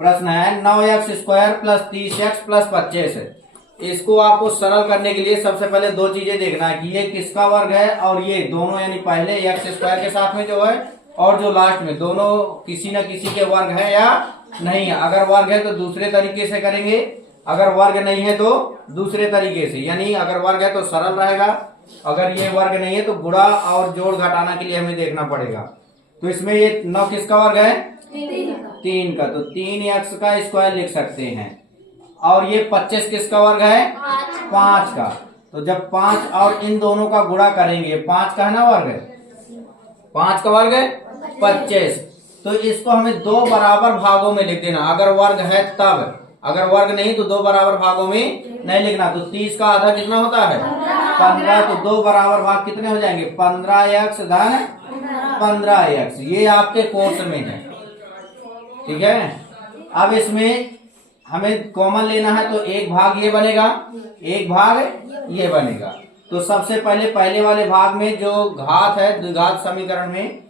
प्रश्न है 9x² plus 30x plus 25। इसको आपको सरल करने के लिए सबसे पहले दो चीजें देखना है कि ये किसका वर्ग है और ये दोनों, यानी पहले x² के साथ में जो है और जो लास्ट में, दोनों किसी न किसी के वर्ग है या नहीं है। अगर वर्ग है तो दूसरे तरीके से करेंगे, अगर वर्ग नहीं है तो दूसरे तरीके से। यानी अगर वर्ग है तो सरल रहेगा, अगर ये वर्ग नहीं है तो गुणा और जोड़ घटाना के लिए हमें देखना पड़ेगा। तो इसमें ये 9 किसका वर्ग है? 3 का, तो 3x का स्क्वायर लिख सकते हैं। और ये 25 किसका वर्ग है? 5 का। तो जब 5 और इन दोनों का गुणा करेंगे, 5 का है ना वर्ग, 5 का वर्ग है 25, तो इसको हमें दो बराबर भागों में लिख देना। अगर वर्ग है तब, अगर वर्ग नहीं तो दो बराबर भागों में नहीं लिखना। तो 30 का आधा कितना होता है? 15। तो दो बराबर भाग कितने हो जाएंगे? 15x धन 15x। ये आपके कोर्स में है, ठीक है। अब इसमें हमें कॉमन लेना है, तो एक भाग ये बनेगा, एक भाग ये बनेगा। तो सबसे पहले वाले भाग में जो घात है, द्विघात समीकरण में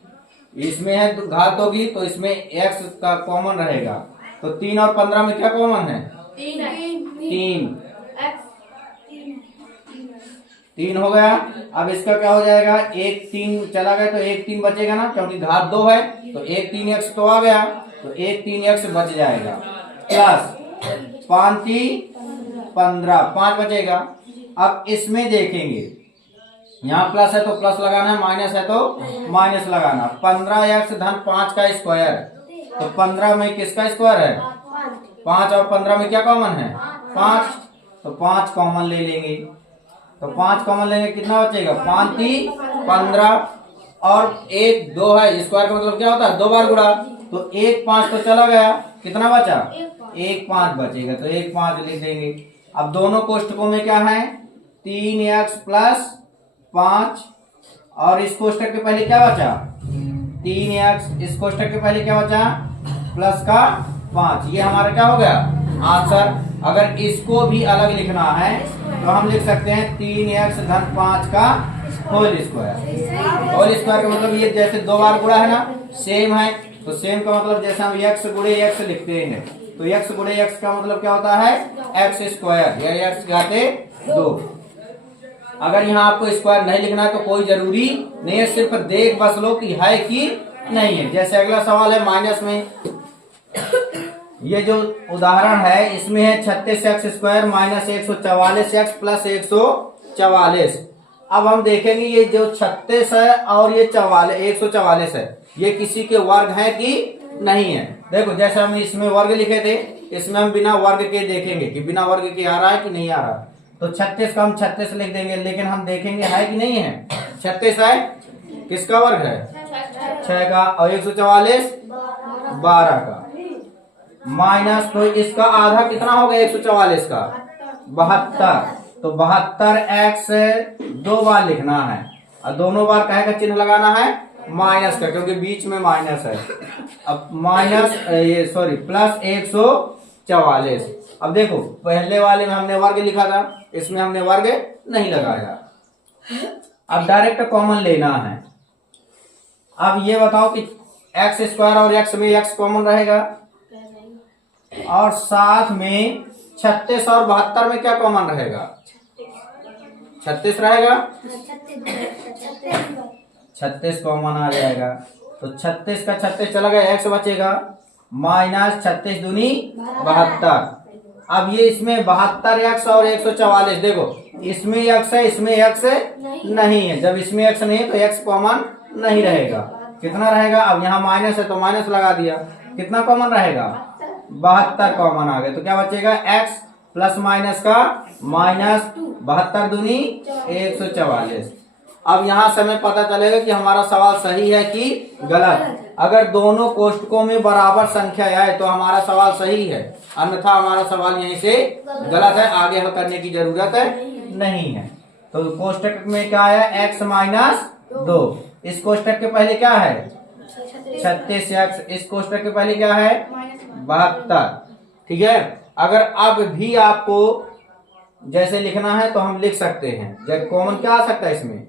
इसमें है घात होगी, तो इसमें x का कॉमन रहेगा। तो 3 और 15 में क्या कॉमन है? 3 हो गया। अब इसका क्या हो जाएगा? 1 3 चला गया तो 1 3 बचेगा ना, क्योंकि घात 2 है। तो 1 3x तो आ गया, तो 1 3x बच जाएगा, प्लस 5 3 15, 5 बचेगा। अब इसमें देखेंगे, यहाँ प्लस है तो प्लस लगाना है, माइनस है तो माइनस लगाना। 15x धन 5 का स्क्वायर, तो 15 में किसका स्क्वायर है? 5 और 15 में क्या कॉमन है? 5। तो 5 कॉमन ले लेंगे, तो 5 कॉमन लेंगे, कितना बचेगा? 5 3 15 और 1 2 है, स्क्वायर का मतलब क्या होता है? 2 बार गुणा। तो 1 5 तो चला गया, कितना बचा? 1 5 बचेगा, तो 1 5 लिख देंगे। अब दोनों कोष्ठकों में क्या है? 3x प्लस 5, और इस कोष्ठक के पहले क्या बचा? 3x, इस कोष्ठक के पहले क्या बचा? प्लस का 5। ये हमारा क्या हो गया? आंसर। अगर इसको भी अलग लिखना है तो हम लिख सकते हैं 3x धन 5 का होल स्क्वायर। होल स्क्वायर का मतलब ये जैसे 2 बार गुणा है ना, सेम है। तो सेम का मतलब जैसे हम x गुणे x लिखते हैं, तो x गुणे x का मतलब क्या होता है? x स्क्वायर या x घाते 2। अगर यहाँ आपको स्क्वायर नहीं लिखना है तो कोई जरूरी नहीं है, सिर्फ देख बस लो कि है कि नहीं है। जैसे अगला सवाल है माइनस में, ये जो उदाहरण है इसमें है 36x² माइनस 144x प्लस 144। अब हम देखेंगे ये जो 36 है और ये 144 है, ये किसी के वर्ग है कि नहीं है। देखो जैसे हम इसमें वर्ग लिखे थे, इसमें हम बिना वर्ग के देखेंगे कि बिना वर्ग के आ रहा है कि नहीं आ रहा। तो 36 का हम 36 लिख देंगे, लेकिन हम देखेंगे है कि नहीं है। 36 है, किसका वर्ग है? 6 का, और 144 12 का, माइनस, तो इसका आधा कितना होगा 144 का? 72। तो 72x 2 बार लिखना है, और दोनों बार कहे का चिन्ह लगाना है? माइनस का, क्योंकि बीच में माइनस है। अब माइनस ये सॉरी प्लस 144। अब देखो पहले वाले में हमने वर्ग लिखा था, इसमें हमने वर्ग नहीं लगाया। अब डायरेक्ट कॉमन लेना है। अब ये बताओ कि x² और x में x कॉमन रहेगा, और साथ में 36 और 72 में क्या कॉमन रहेगा? 36 रहेगा, 36 कॉमन आ जाएगा। तो 36 का 36 चला गया, x बचेगा, माइनस 36 दूनी 72। अब ये इसमें 72x और 144, देखो इसमें x है, इसमें x नहीं है। जब इसमें x नहीं है तो x कॉमन नहीं रहेगा। कितना रहेगा? अब यहाँ माइनस है तो माइनस लगा दिया, कितना कॉमन रहेगा? 72 कॉमन आ गया। तो क्या बचेगा? x प्लस माइनस का माइनस 72 दूनी 144। अब यहाँ से हमें पता चलेगा कि हमारा सवाल सही है कि गलत। अगर दोनों कोष्ठकों में बराबर संख्या आए तो हमारा सवाल सही है, अन्यथा हमारा सवाल यहीं से गलत है, आगे हल करने की जरूरत नहीं है। तो कोष्ठक में क्या आया? x minus 2। इस कोष्ठक के पहले क्या है? 36x। इस कोष्ठक के पहले क्या है? 72। ठीक है। अगर अब भी आपको जैसे लिखना है तो हम लिख सकते हैं, जब कॉमन क्या आ सकता है इसमें?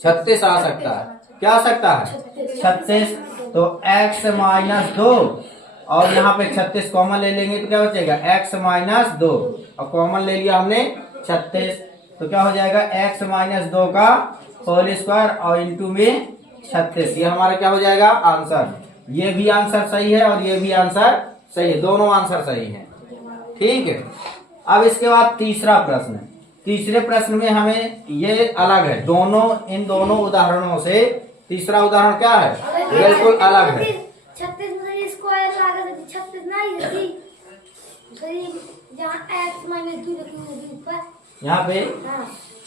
36 आ सकता है। क्या आ सकता है? 36। तो x माइनस 2 और यहाँ पे 36 कॉमन ले लेंगे तो क्या बचेगा x माइनस 2, और कॉमन ले लिया हमने 36, तो क्या हो जाएगा x माइनस 2 का होल स्क्वायर और इंटू में 36। ये हमारा क्या हो जाएगा आंसर। ये भी आंसर सही है और ये भी आंसर सही है, दोनों आंसर सही है। ठीक है, अब इसके बाद तीसरा प्रश्न। तीसरे प्रश्न में हमें ये अलग है, दोनों इन दोनों उदाहरणों से तीसरा उदाहरण क्या है, बिल्कुल अलग है। 36 में स्क्वायर लगा तो 36 नहीं थी, जहाँ x माइनस 2 रखी ऊपर, यहाँ पे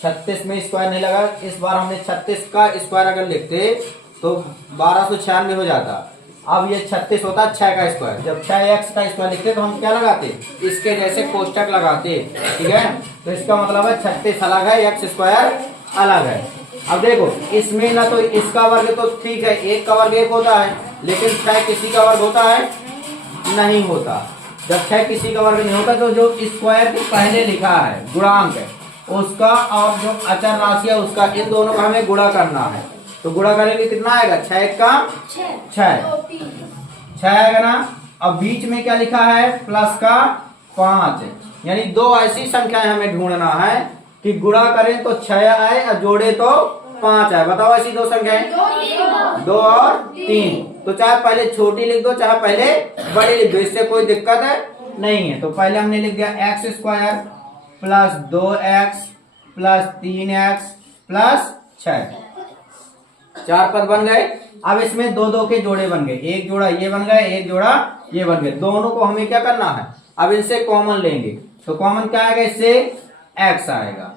36 में स्क्वायर नहीं लगा। इस बार हमने 36 का स्क्वायर अगर लिखते तो 1296 हो जाता। अब ये 36 होता 6 का स्क्वायर। जब 6x का स्क्वायर लिखते तो हम क्या लगाते, इसके जैसे कोष्टक लगाते। ठीक है, तो इसका मतलब है 36 अलग है, x स्क्वायर अलग है। अब देखो इसमें ना तो इसका वर्ग तो ठीक है, एक का वर्ग एक होता है, लेकिन 6 किसी का वर्ग होता है नहीं होता। जब 6 किसी का वर्ग नहीं होता तो जो स्क्वायर के पहले लिखा है गुणांक है उसका और जो अचर राशि है उसका, इन दोनों का हमें गुणा करना है। तो गुणा करेंगे कितना आएगा, 6 का 6 आएगा ना। अब बीच में क्या लिखा है, प्लस का 5, यानी दो ऐसी संख्याएं हमें ढूंढना है कि गुणा करें तो 6 आए और जोड़े तो 5 आए। बताओ ऐसी दो संख्याएं, 2 और 3। तो चाहे पहले छोटी लिख दो चाहे पहले बड़ी लिख दो, इससे कोई दिक्कत नहीं है। तो पहले हमने लिख दिया x square plus 2x plus 3x plus 6, 4 पद बन गए। अब इसमें दो दो के जोड़े बन गए, एक जोड़ा ये बन गया, एक जोड़ा ये बन गए। दोनों को हमें क्या करना है, अब इनसे कॉमन लेंगे। तो कॉमन क्या आएगा, इससे x आएगा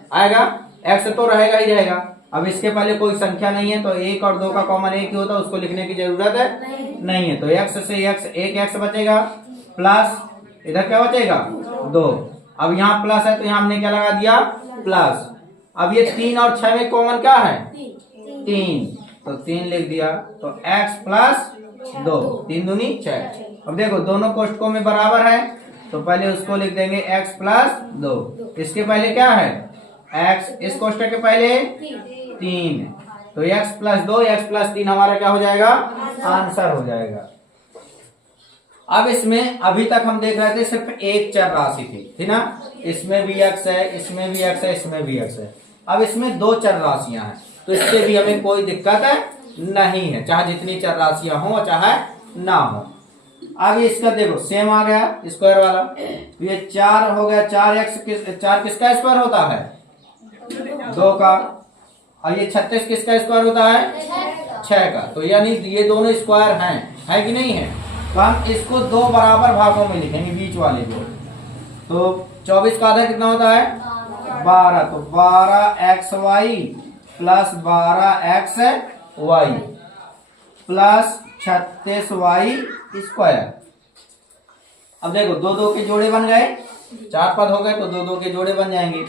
x तो रहेगा ही रहेगा। अब इसके पहले कोई संख्या नहीं है तो 1 और 2 का कॉमन एक ही होता है, उसको लिखने की जरूरत है नहीं है। तो x से x, एक x बचेगा, प्लस इधर क्या बचेगा 2। अब यहाँ प्लस है तो यहाँ हमने क्या लगा दिया प्लस। अब ये 3 और 6 में कॉमन क्या है 3, तो 3 लिख दिया। तो x प्लस 2, 3 दूनी 6। अब देखो दोनों कोष्टकों में बराबर है तो पहले उसको लिख देंगे x प्लस 2। इसके पहले क्या है x, इस कोष्टक के पहले 3, तो x प्लस 2 x प्लस 3 हमारा क्या हो जाएगा आंसर हो जाएगा। अब इसमें अभी तक हम देख रहे थे सिर्फ एक चर राशि थी ना, इसमें भी x है, इसमें भी x है, इसमें भी x है। अब इसमें दो चर राशियां हैं तो इससे भी हमें कोई दिक्कत नहीं है, चाहे जितनी चर राशियां हो चाहे ना हो। अब इसका देखो सेम आ गया स्क्वायर वाला, तो ये 4 हो गया। 4 किसका स्क्वायर होता है 2 का, और ये 36 किसका स्क्वायर होता है 6 का। तो यानी ये दोनों स्क्वायर है कि नहीं है। तो हम इसको 2 बराबर भागों में लिखेंगे बीच वाले को। तो 24 का आधा कितना होता है 12, तो 12xy plus 12xy plus 36y square. अब देखो 2 के जोड़े बन गए, 4 पद हो गए तो 2 के जोड़े बन जाएंगे।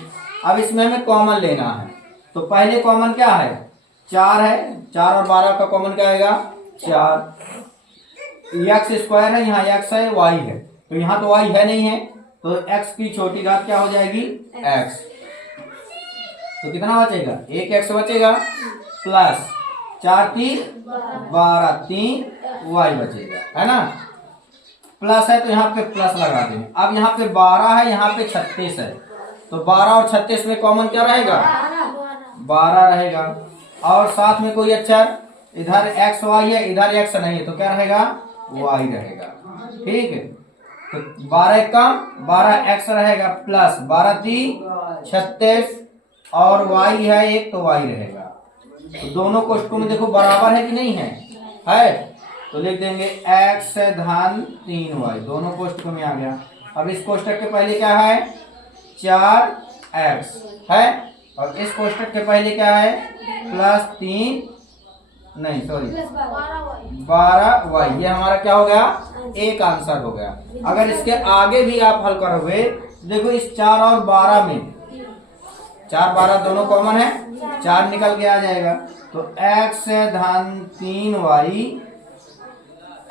अब इसमें हमें कॉमन लेना है, तो पहले कॉमन क्या है 4 है, 4 और 12 का कॉमन क्या आएगा 4। x स्क्वायर है, यहाँ x है y है, तो यहाँ तो y है नहीं है, तो x की छोटी घात क्या हो जाएगी x। तो कितना बचेगा 1x बचेगा, प्लस 4 3 12 3y बचेगा, है ना। प्लस है तो यहाँ पे प्लस लगा देंगे। अब यहाँ पे 12 है, यहाँ पे 36 है, तो 12 और 36 में कॉमन क्या रहेगा 12 रहेगा। और साथ में कोई अक्षर, इधर x y है इधर x नहीं है, तो क्या रहेगा y रहेगा। ठीक है, तो 12 का 12x रहेगा, प्लस 12 3 36 और y है 1 तो y रहेगा। तो दोनों कोष्टकों में देखो बराबर है कि नहीं है, तो लिख देंगे x धन 3y, दोनों कोष्टकों में आ गया। अब इस कोष्टक के पहले क्या है 4x है, और इस कोष्टक के पहले क्या है प्लस 12y। ये हमारा क्या हो गया एक आंसर हो गया। अगर इसके आगे भी आप हल करोगे, देखो इस 4 और 12 में 4 12 दोनों कॉमन है, 4 निकल के आ जाएगा। तो x धन 3y,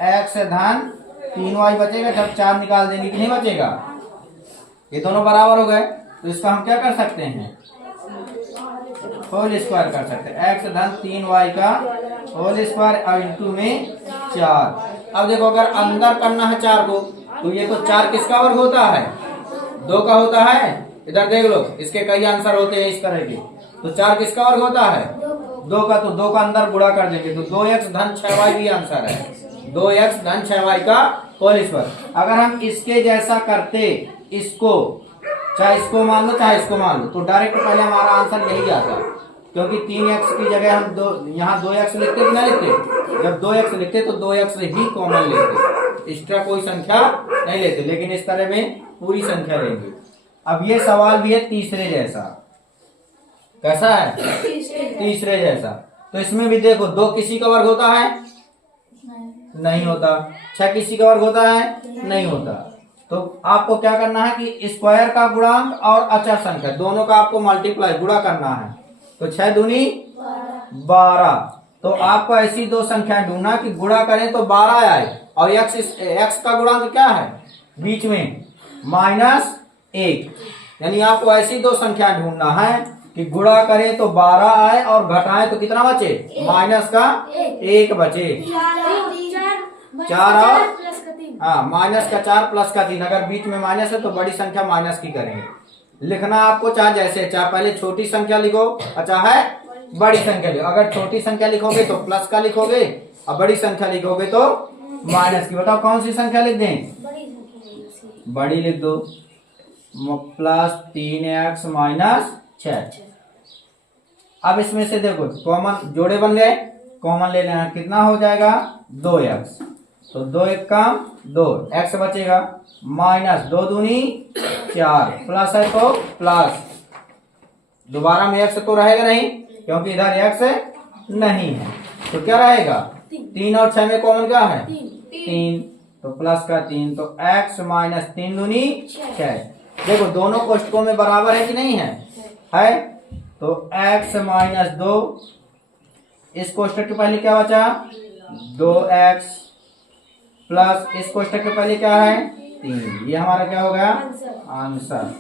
x धन 3y बचेगा। जब 4 निकाल देंगे कि नहीं बचेगा, ये दोनों बराबर हो गए, तो इसका हम क्या कर सकते हैं होल स्क्वायर कर सकते हैं। x धन 3y का होल स्क्वायर और इंटू में 4, अब देखो अगर अंदर करना है 4 को, तो ये तो 4 किसका वर्ग होता है? 2 का होता है। इधर देख लो, इसके कई आंसर होते हैं इस तरह के। तो 4 किसका वर्ग होता है? 2 का। तो 2 का अंदर गुणा कर देंगे तो 2x धन 6y भी आंसर है। 2x धन 6y का होल स्क्वायर। अगर हम इसके जैसा करते, इसको चाहे इसको मान लो चाहे इसको मान लो, तो डायरेक्ट पहले हमारा आंसर यही आता, क्योंकि 3x की जगह हम यहाँ 2x लिखते कि ना लिखते? जब 2x लिखते तो 2x ही कॉमन लेते, एक्स्ट्रा कोई संख्या नहीं लेते, लेकिन इस तरह में पूरी संख्या लेंगे। अब ये सवाल भी है तीसरे जैसा। कैसा है? तीसरे जैसा। तो इसमें भी देखो 2 किसी का वर्ग होता है? नहीं होता। 6 किसी का वर्ग होता है? नहीं होता। तो आपको क्या करना है कि स्क्वायर का गुणांक और अचर संख्या दोनों का आपको मल्टीप्लाई गुणा करना है। तो 6 दूनी 12। तो आपको ऐसी 2 संख्याएं ढूंढना कि गुणा करें तो 12 आए, और x का गुणांक क्या है? बीच में -1। यानी आपको ऐसी 2 संख्याएं ढूंढना है कि गुणा करें तो 12 आए और घटाएं तो कितना बचे? माइनस का 1 बचे। 4 और हाँ माइनस का 4 प्लस का 3। अगर बीच में माइनस है तो बड़ी संख्या माइनस की करेंगे। लिखना आपको चाहे जैसे, चाहे पहले छोटी संख्या लिखो अच्छा है बड़ी संख्या लिखो। अगर छोटी संख्या लिखोगे तो प्लस का लिखोगे और बड़ी संख्या लिखोगे तो माइनस की। बताओ कौन सी संख्या लिख दें? बड़ी लिख दो। Plus 3x minus 6। अब इसमें से देखो कॉमन जोड़े बन गए, कॉमन ले लेना। कितना हो जाएगा? 2x। तो 2 एक काम 2, x बचेगा। माइनस 2 दूनी 4, प्लस है तो प्लस, दोबारा में x तो रहेगा नहीं क्योंकि इधर x नहीं है। तो क्या रहेगा? 3 और 6 में कॉमन क्या है? 3। तो प्लस का 3। तो x माइनस 3 दूनी 6। देखो दोनों कोष्ठकों में बराबर है कि नहीं है? है। तो x माइनस 2, इस कोष्ठक के पहले क्या बचा? 2x प्लस इस कोष्ठक के पहले क्या है? 3। ये हमारा क्या हो गया? आंसर।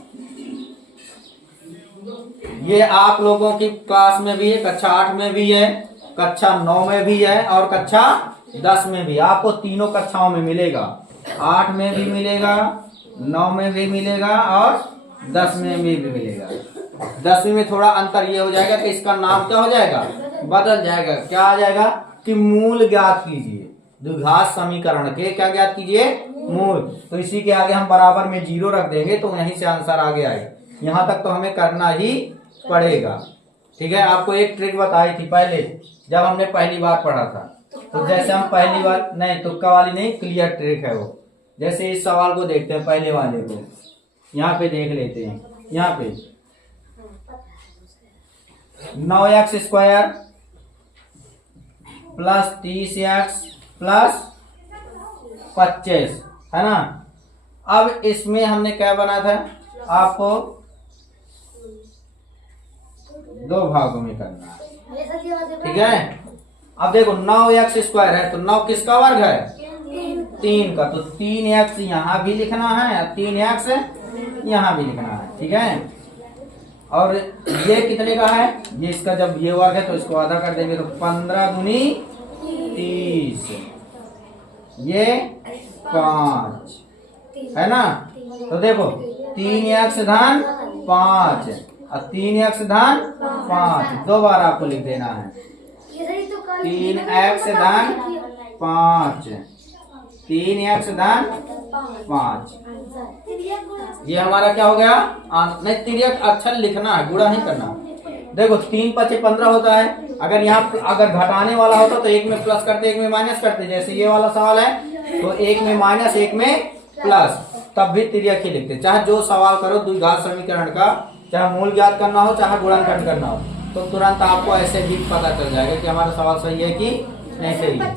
ये आप लोगों की क्लास में भी है, कक्षा 8 में भी है, कक्षा 9 में भी है और कक्षा 10 में भी। आपको तीनों कक्षाओं में मिलेगा। 8 में भी मिलेगा, 9 में भी मिलेगा और 10 में भी मिलेगा। 10वीं में थोड़ा अंतर ये हो जाएगा कि इसका नाम क्या हो जाएगा? बदल जाएगा। क्या आ जाएगा कि मूल ज्ञात कीजिए। द्विघात समीकरण के क्या ज्ञात कीजिए? मूल। तो इसी के आगे हम बराबर में 0 रख देंगे तो यहीं से आंसर आगे आएगा। यहाँ तक तो हमें करना ही पड़ेगा। ठीक है। आपको एक ट्रिक बताई थी पहले जब हमने पहली बार पढ़ा था। तो जैसे हम पहली बार नहीं, तुक्का वाली नहीं, क्लियर ट्रिक है वो। जैसे इस सवाल को देखते हैं, पहले वाले को यहाँ पे देख लेते हैं। यहाँ पे 9x square plus 30x plus 25 है ना। अब इसमें हमने क्या बना था? आपको 2 भागों में करना है। ठीक है। अब देखो 9x स्क्वायर है तो 9 किसका वर्ग है? 3 का। तो 3x यहाँ भी लिखना है, 3x यहाँ भी लिखना है। ठीक है। और ये कितने का है? ये इसका जब ये वर्ग है तो इसको आधा कर देंगे तो 15 दूनी 30, ये 5 है ना। तो देखो 3x धन 5 और 3x धन 5 दो बार आपको लिख देना है। 3x धन 5, 3x धन 5। ये हमारा क्या हो गया? नहीं, तिर्यक अक्षर लिखना है, गुणा नहीं करना। देखो 3 5 15 होता है। अगर यहाँ अगर घटाने वाला होता तो एक में प्लस करते एक में माइनस करते। जैसे ये वाला सवाल है तो एक में माइनस एक में प्लस, तब भी तिर्यक ही लिखते। चाहे जो सवाल करो द्विघात समीकरण का, चाहे मूल ज्ञात करना हो चाहे गुणनखंड करना हो, तो तुरंत आपको ऐसे भी पता चल जाएगा कि हमारा सवाल सही है कि नहीं सही है।